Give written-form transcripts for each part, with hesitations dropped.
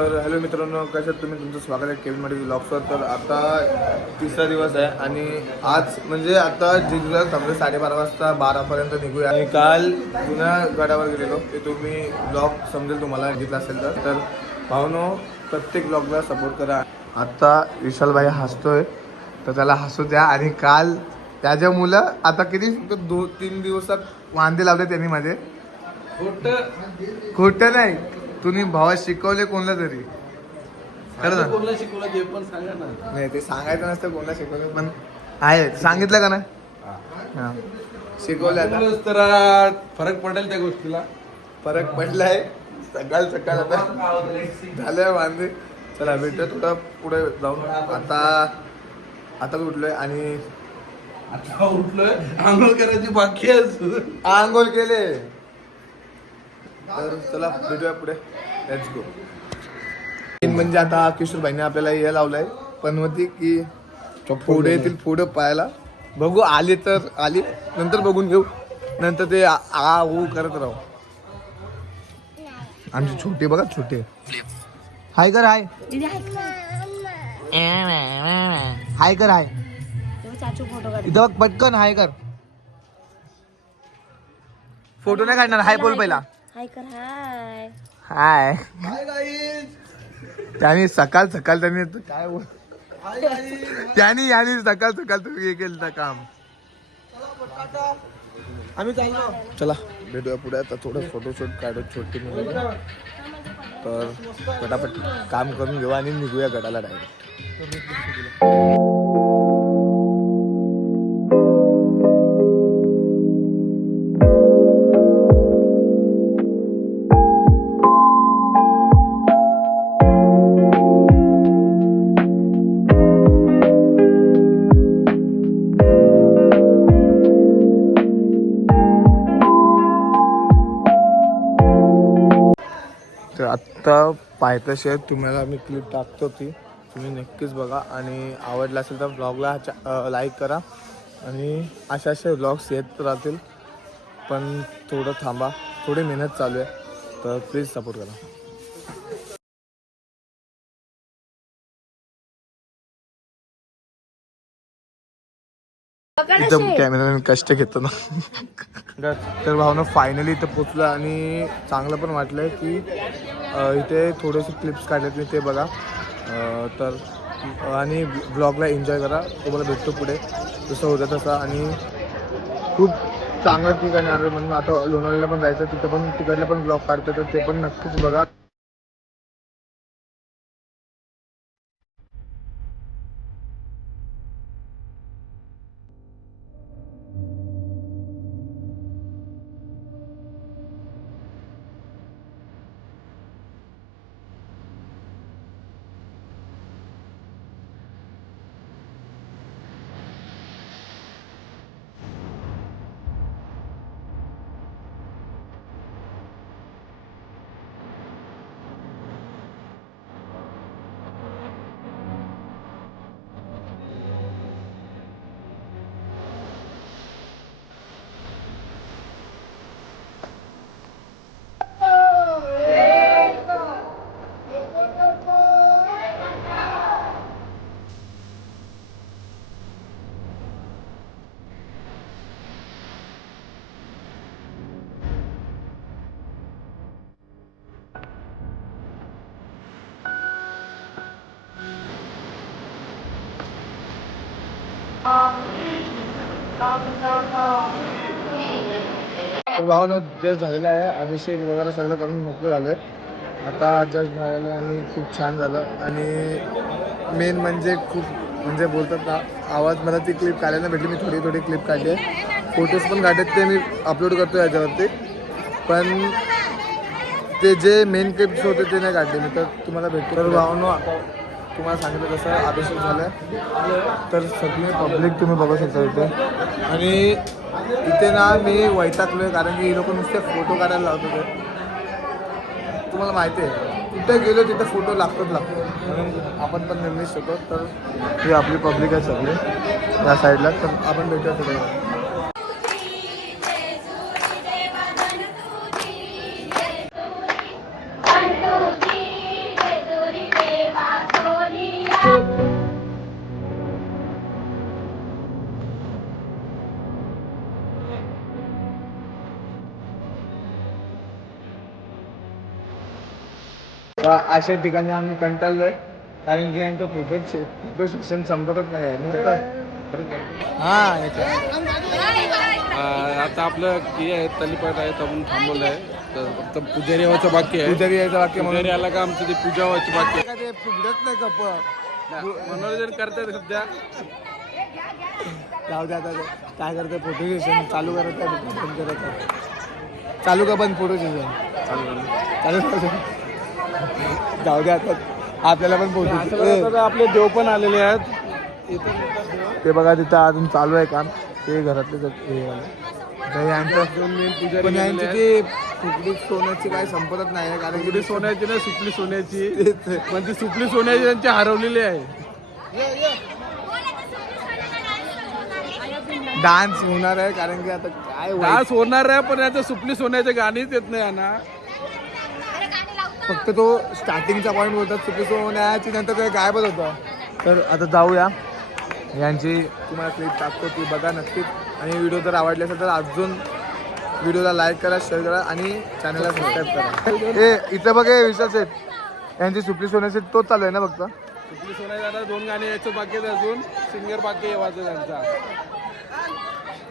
तर हॅलो मित्रांनो, कशात तुम्ही? तुमचं स्वागत आहे केविन मराठी ब्लॉग्सवर. तर आता तिसरा दिवस आहे आणि आज म्हणजे आता जिजूला थांबले 12:30 वाजता 12पर्यंत निघूया. आणि काल जुन्या गडावर गेलेलो, ते तुम्ही ब्लॉग समजेल तुम्हाला घेतला असेल तर भावनो प्रत्येक ब्लॉगला सपोर्ट करा. आता विशाल भाई हसतोय तर त्याला हसू द्या. आणि काल त्याच्या मुलं आता किती 2-3 दिवसात वांदे लावले त्यांनी माझे. खोटं नाही, तुम्ही भावा शिकवले कोणाला तरी खरं कोणाला शिकवलं ते पण सांगा ना. नाही, ते सांगायचं नसतं कोणाला शिकवले, पण आहे सांगितलं का नाही? हा शिकवलं. आता तर फरक पडेल त्या गोष्टीला. फरक पडलाय. सकाळ आता झालंय वांदे. चला भेटूया थोडं पुढे जाऊन. आता उठलोय आणि आता उठलोय, आंघोळ करायची बाकी आहे. आंघोळ केले. तर चला भेटूया पुढे. Let's go. म्हणजे आता किशोर भाईने आपल्याला हे लावलंय पनवती की पुढे येतील पुढे पाहायला. बघू आले तर आली, नंतर बघून घेऊ. नंतर ते आ ऊ करत राहू. आमची छोटे बघा, छोटे हाय कर हाय हाय कर हाय इथं बघ पटकन हाय कर. फोटो नाही काढणार, हाय बोल पहिला. हाय कर हाय. हाय. Hi guys. त्यांनी सकाळ त्यांनी काय हाय गाईज. त्यांनी सकाळ तुम्ही हे केलं काम. आम्ही चाललो. चला भेटूया पुढे. आता थोडं फोटोशूट काढत छोटी मुलं, तर पटापट काम करून घेऊ आणि निघूया गडाला डायरेक्ट. तर आत्ता पायथ्याशी आहेत. तुम्हाला मी क्लिप टाकतो, ती तुम्ही नक्कीच बघा. आणि आवडला असेल तर ब्लॉगला लाईक करा. आणि असे ब्लॉग्स येत राहतील, पण थोडं थांबा, थोडी मेहनत चालू आहे, तर प्लीज सपोर्ट करा. इथं कॅमेरामॅन कष्ट घेतो ना. तर भावना फायनली इथं पोचलं आणि चांगलं पण वाटलं की इथे थोडेसे क्लिप्स काढलेत मी, ते बघा. तर आणि ब्लॉगला एन्जॉय करा. तुम्हाला भेटतो पुढे जसं होतं तसं. आणि खूप चांगलं ठिकाणी आलं म्हणून आता लोणावळ्याला पण जायचं, तिथं पण तिकडलं पण ब्लॉग काढतो, तर ते पण नक्कीच बघा. भावना जस्ट झालेला आहे. अभिषेक वगैरे सगळं करून मोकळं झालं आहे. आता जस्ट झालेलं आणि खूप छान झालं. आणि मेन म्हणजे खूप म्हणजे बोलतात ना, आवाज मला ती क्लिप काढायला भेटली. मी थोडी क्लिप काढली आहे, फोटोज पण काढले, ते मी अपलोड करतो याच्यावरती. पण ते जे मेन क्लिप्स होते ते नाही काढले मी, तर तुम्हाला भेटतो. तर भावनो आता तुम्हाला सांगितलं तसं अभिषेक झालं, तर सगळे पब्लिक तुम्ही बघू शकता इथे. आणि इथे ना मी वैतागलो आहे, कारण की ही लोक नुसते फोटो काढायला लावत होते. तुम्हाला माहिती आहे, कुठे गेलो तिथे फोटो लागतो, म्हणून आपण पण निर्णय शकतो. तर ही आपली पब्लिक आहे सगळी या साईडला. तर आपण भेटूया तिथे. तर अशा ठिकाणी आम्ही कंटाळलोय कारण की यांचं फोटो सेशन संपतच नाही आता आपलं हे आहे तलीपाट आहे आपण थांबवलं आहे तर फक्त पुजारी यावायचं बाकी आहे. पुजारी यायचं बाकी म्हणून पुजारी आला का आमचं ते पूजा व्हायची बाकी आहे. ते फुगडत नाही कप मनोरंजन करतात सध्या. जाऊ दे आता काय करते फोटो सेशन चालू करत आहे बंद करत आहे चालू का बंद फोटो सेशन चालू जाऊ दे आता आपल्याला पण फोटो आपले देव पण आलेले आहेत इथे. ते बघा तिथं अजून चालू आहे काम ते घरातले पण यांची ती फुगडी सोन्याची काय संपतच नाही कारण की फुगडी सोन्याची नाही सुपली सोन्याची पण ती सुपली सोन्याची त्यांची हरवलेली आहे. डान्स होणार आहे कारण की आता काय डान्स होणार आहे पण याचं सुपली सोन्याचे गाणीच येत नाही ना. फक्त तो स्टार्टिंगचा पॉईंट बोलतात चुकी सोन्याची नंतर ते गायबच होतं. तर आता जाऊया यांची तुम्हाला क्लिप टाकतो ती बघा नक्कीच आणि व्हिडिओ जर आवडले असेल तर अजून व्हिडिओला लाईक करा शेअर करा आणि चॅनलला सबस्क्राईब करा. ए इथं बघ विश्वास आहेत यांची सुपली सोन्याची तोच चालू आहे ना फक्त सुपली सोन्याची 2 गाणी यायचं बाकी आहे अजून सिंगर बाकी आहे वाजत त्यांचा.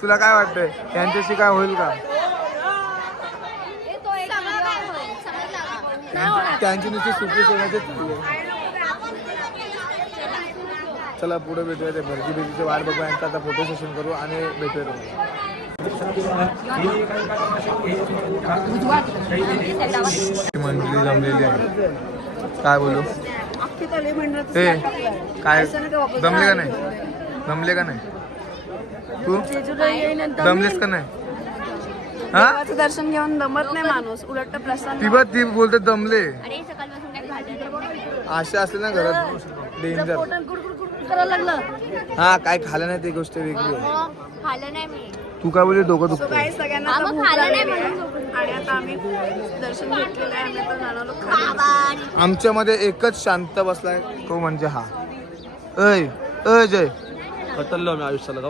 तुला काय वाटतंय यांच्याशी काय होईल का त्यांची नुसती सुपली सोन्याचीच चालू आहे. चला पुढे भेटूया ते भरती भेटीचे वाट बघूया यांचा आता फोटो सेशन करू आणि भेटूया मंडळी जमलेली आहे काय बोलू हे काय जमले का नाही जमले का नाही तू जमलेस का नाही हा दर्शन घेऊन दमत नाही माणूस उलट प्रसन्न ती बघ ती बोलते दमले आशा असते ना घरात डेंजर करायला लागलं हा काय खाल्लं नाही ती गोष्ट वेगळी आहे. खाल्लं नाही मी तू काय बोलली डोकं दुखतं काही सगळ्यांना आता भूक लागलेली आहे. आणि आता आम्ही दर्शन घेतलेलं आहे आम्ही आता जाणार आहोत खाली. आमच्यामध्ये एकच शांत बसलाय तो म्हणजे हा अय अय जय कटललो मी आयुष्याला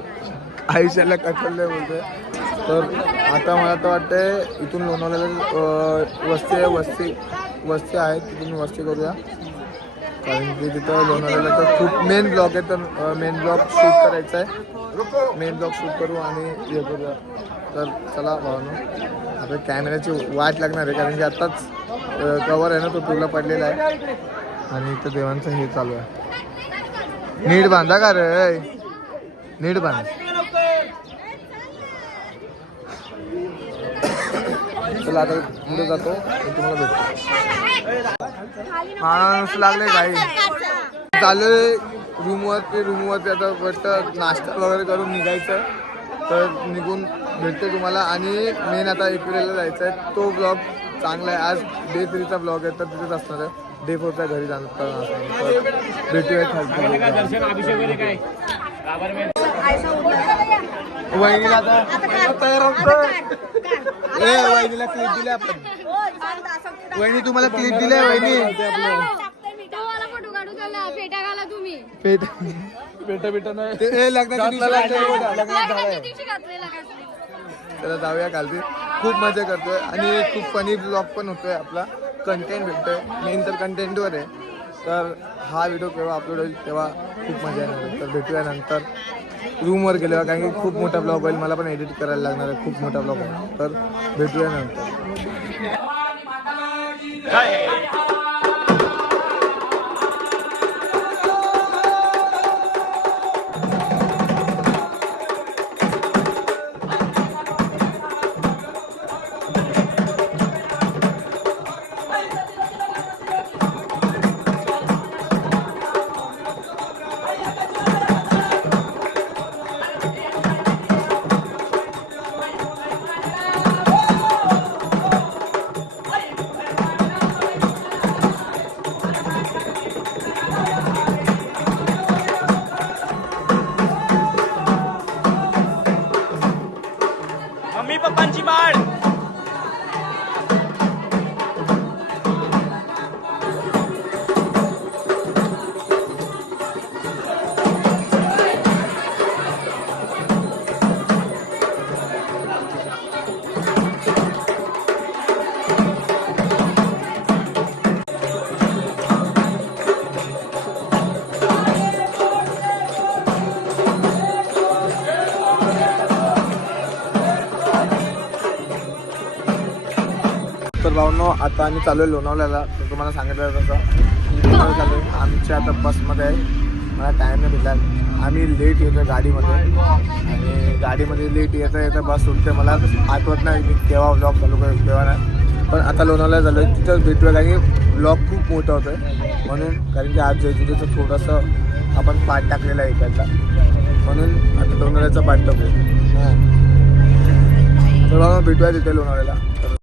आयुष्याला कटललंय बोलतोय. तर आता मला तर वाटतंय इथून लोणावळ्याला वस्ती आहे तिथून वस्ती करूया कारण की तिथं लोणावळ्याला तर खूप मेन ब्लॉक आहे तर मेन ब्लॉक शूट करायचा आहे. मेन ब्लॉक शूट करू आणि हे करूया. तर चला भावानो आता कॅमेऱ्याची वाट लागणार आहे कारण की आत्ताच कवर आहे ना तो तुला पडलेला आहे आणि इथं देवांचं हे चालू आहे. नीट बांधा का रे नीट बांध. चला आता पुढे जातो तुम्हाला भेटतो. माणूस लागले काही चालू रूमवरती आता वाटतं नाश्ता वगैरे करून निघायचं तर निघून भेटतो तुम्हाला आणि मेन आता एप्रिलला जायचं आहे तो ब्लॉग चांगला आहे. आज डे 3चा ब्लॉग आहे तर तिथेच असणार आहे. डे 4चा घरी जाणार भेटूया वहिनीला वहिनीला क्लिप दिली आपण वहिनी तुम्हाला क्लिप दिली वहिनी पेटा नाही त्याला जाऊया खालती खूप मजा करतोय आणि खूप फनी ब्लॉग पण होतोय आपला कंटेंट भेटतोय मेन तर कंटेंटवर आहे. तर हा व्हिडिओ केव्हा अपलोड होईल तेव्हा खूप मजा येणार आहे. तर भेटूया नंतर रूमवर गेल्यावर कारण की खूप मोठा ब्लॉग होईल मला पण एडिट करायला लागणार आहे खूप मोठा ब्लॉग आहे. तर भेटूया नंतर. आता आम्ही चालू आहे लोणावळ्याला. तर तुम्हाला सांगितलं तसं लोणावळा चालू आहे. आमच्या आता बसमध्ये आहे. मला टाईम नाही भेटला. आम्ही लेट येतो गाडीमध्ये आणि गाडीमध्ये लेट येता बस सुटते. मला आठवत नाही मी केव्हा व्लॉग चालू करेल केव्हा नाही. पण आता लोणावळ्याला झालो आहे तिथंच भेटूया कारण की व्लॉग खूप मोठा होतो आहे म्हणून. कारण की आज जेजुरीचं थोडंसं आपण पाठ टाकलेलं आहे इकडचा म्हणून आता लोणावळ्याचा पाठ टाकू. हां तर मग भेटूया तिथे लोणावळ्याला. तर